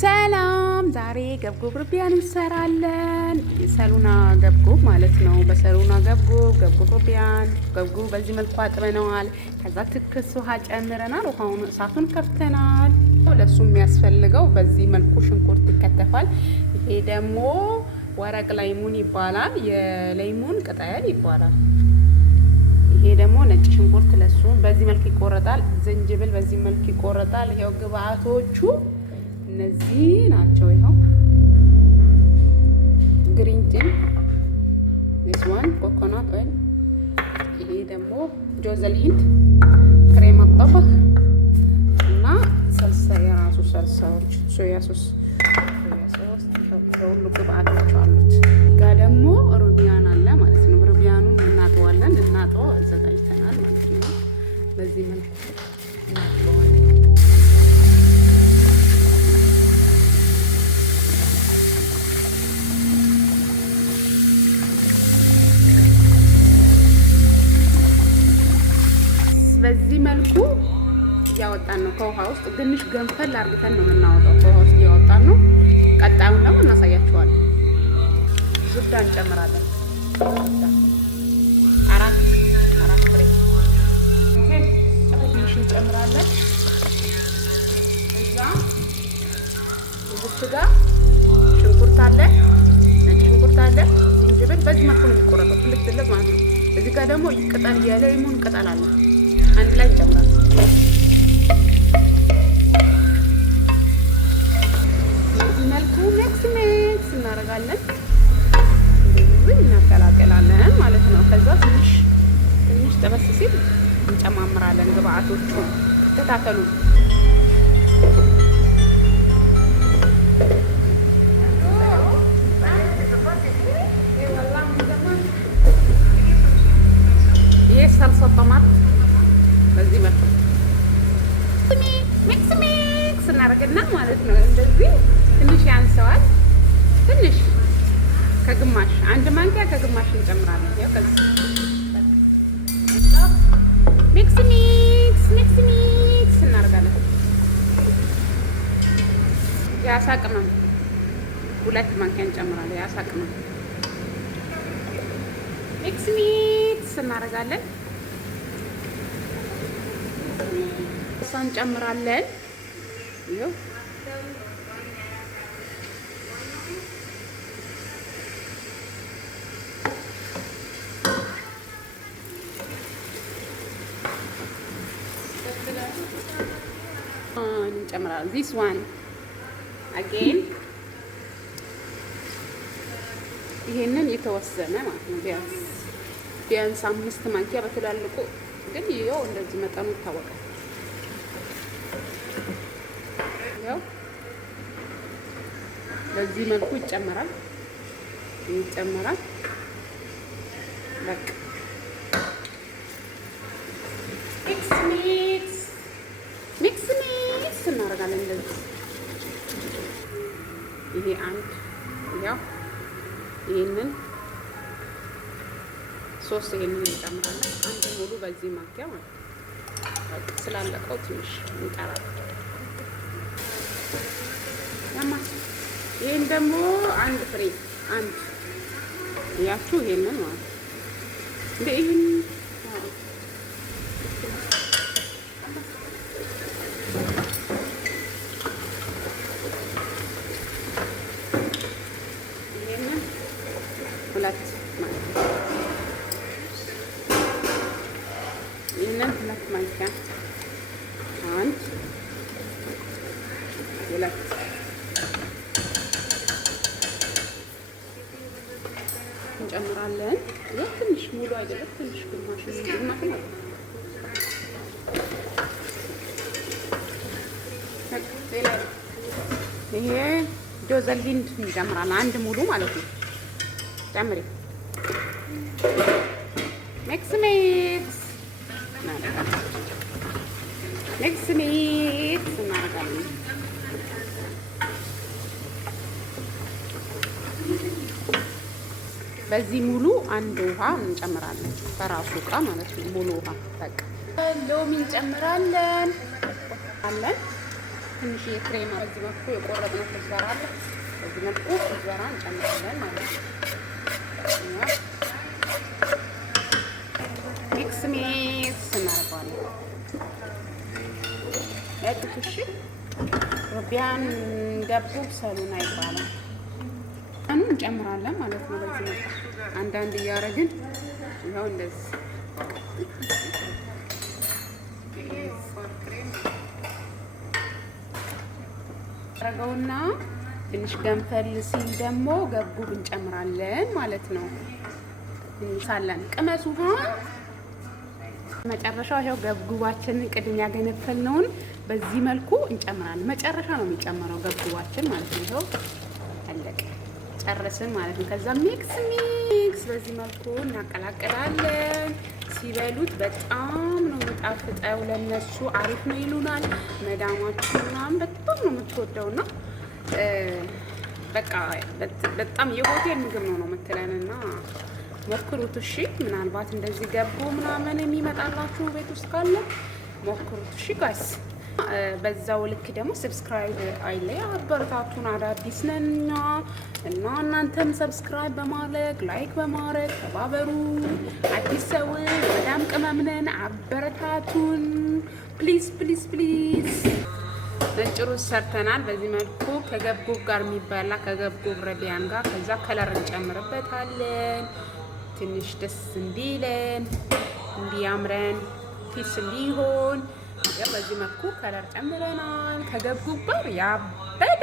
ሰላም ዛሬ ገብጎብ ሩቢያን እንሰራለን። ሰሉና ገብጎብ ማለት ነው። በሰሉና ገብጎብ ሩቢያን ገብጎብ በዚህ መልኩ አጥበነዋል። ከዛ ትክስ ውሃ ጨምረናል። ውሃውን እሳቱን ከፍተናል። ለሱ የሚያስፈልገው በዚህ መልኩ ሽንኩርት ይከተፋል። ይሄ ደግሞ ወረቅ ላይሙን ይባላል። የላይሙን ቅጠል ይባላል። ይሄ ደግሞ ነጭ ሽንኩርት ለሱ በዚህ መልኩ ይቆረጣል። ዝንጅብል በዚህ መልኩ ይቆረጣል። ይሄው ግብአቶቹ እነዚህ ናቸው። ይሄው ግሪን ቲ this one coconut oil ይሄ ደግሞ ጆዘል ሂንድ ክሬም አጣበህ እና ሰልሳ የራሱ ሰልሳዎች ሶያ ሶስ ሁሉ ግብአቶች አሉት። ጋር ደግሞ ሩቢያን አለ ማለት ነው። ሩቢያኑን እናጥዋለን። እናጥው አዘጋጅተናል ማለት ነው። በዚህ መልኩ እናጥዋለን። በዚህ መልኩ እያወጣን ነው ከውሃ ውስጥ። ትንሽ ገንፈል አርግተን ነው የምናወጣው። ከውሃ ውስጥ እያወጣን ነው። ቀጣዩን ደግሞ እናሳያቸዋለን። ዝብዳ እንጨምራለን። አራት ፍሬ ትንሽ እንጨምራለን። እዛ ስጋ ሽንኩርት አለ፣ ነጭ ሽንኩርት አለ፣ ዝንጅብል በዚህ መልኩ ነው የሚቆረጠው። ትልቅ ትልቅ ማለት ነው። እዚህ ጋር ደግሞ ቅጠል የለይሙን ቅጠል አለ። አንድ ላይ እንጨምራለን። በዚህ መልኩ ሚክስ እናደርጋለን። እንደዚህ እናቀላቀላለን ማለት ነው። ከዛ ትንሽ ጠበስ ሲል እንጨማምራለን። ግብአቶቹ ተከታተሉ። ይሄ ሰልሳ ቶማት በዚህ መልኩ ሚክስ እናደርግና ማለት ነው። እንደዚህ ትንሽ ያንሰዋል። ትንሽ ከግማሽ አንድ ማንኪያ ከግማሽ እንጨምራለን። ያው ከዛ ሚክስ እናደርጋለን። የአሳ ቅመም 2 ማንኪያ እንጨምራለን። የአሳ ቅመም ሚክስ እናደርጋለን። እሷን እንጨምራለን። ይኸው እንጨምራለን። this one again ይሄንን የተወሰነ ማለት ነው። ቢያንስ 5 ማንኪያ በትላልቁ ግን ይኸው እንደዚህ መጠኑ ይታወቃል። ያው በዚህ መልኩ ይጨመራል። በቃ ሚክስ እናደርጋለን። እንደዚህ ይሄ አንድ ያው ይሄንን 3 ይሄንን እንጨምራለን። አንድ ሙሉ በዚህ ማንኪያ ማለት ነው። ስላለቀው ትንሽ እንጠራለን። ይሄን ደግሞ አንድ ፍሬ ያችሁ ይሄንን ማለት እንደ ይሄን ሁለት ማለት ነው። ይሄንን 2 ማንኪያ 1 2 እንጨምራለን። ይሄ ትንሽ ሙሉ አይደለም፣ ትንሽ ግማሽ ነው። ይሄ ጆዘል ሂንድ እንጨምራለን። አንድ ሙሉ ማለት ነው። ጨምሪ ሚክስ እናደርጋለን። በዚህ ሙሉ አንድ ውሃ እንጨምራለን። በራሱ እቃ ማለት ነው። ሙሉ ውሃ በቃ ሎሚ እንጨምራለን። ትንሽ የክሬም በዚህ መልኩ የቆረጥነው ኩዝበራ አለ። በዚህ መልኩ ኩዝበራ እንጨምራለን ማለት ነው። ሚክስ እናደርገዋለን። እሺ ሩቢያን ገብጉብ ሰሉና ይባላል። እንጨምራለን ማለት ነው። በዚህ መልኩ አንዳንድ እያደረግን ይኸው እንደዚህ አረገውና ትንሽ ገንፈል ሲል ደግሞ ገብጉብ እንጨምራለን ማለት ነው። እንሳለን ቅመሱ። መጨረሻው ይኸው ገብጉባችንን ቅድም ያገነፈልነውን በዚህ መልኩ እንጨምራለን። መጨረሻ ነው የሚጨመረው ገብጉባችን ማለት ነው። ይኸው አለቀ፣ ጨረስን ማለት ነው። ከዛ ሚክስ በዚህ መልኩ እናቀላቅላለን። ሲበሉት በጣም ነው የሚጣፍጠው። ለነሱ አሪፍ ነው ይሉናል። መዳማችን ምናምን በጣም ነው የምትወደውና በቃ በጣም የሆቴል ምግብ ነው የምትለንና ሞክሩት። እሺ ምናልባት እንደዚህ ገቡ ምናምን የሚመጣላችሁ ቤት ውስጥ ካለ ሞክሩት። እሺ ጋይስ በዛው ልክ ደግሞ ሰብስክራይብ አይለይ፣ አበረታቱን። አዳዲስ ነን እኛ እና እናንተም ሰብስክራይብ በማድረግ ላይክ በማድረግ ተባበሩ። አዲስ ሰው በጣም ቅመም ነን፣ አበረታቱን ፕሊዝ ፕሊዝ ፕሊዝ። ነጭ ሩዝ ሰርተናል። በዚህ መልኩ ከገብጉብ ጋር የሚበላ ከገብጉብ ረቢያን ጋር። ከዛ ከለር እንጨምርበታለን ትንሽ ደስ እንዲለን እንዲያምረን ፊስ ሊሆን በዚህ መልኩ ከለር ጨምረናል። ከገብጉብ ጋር ያበደ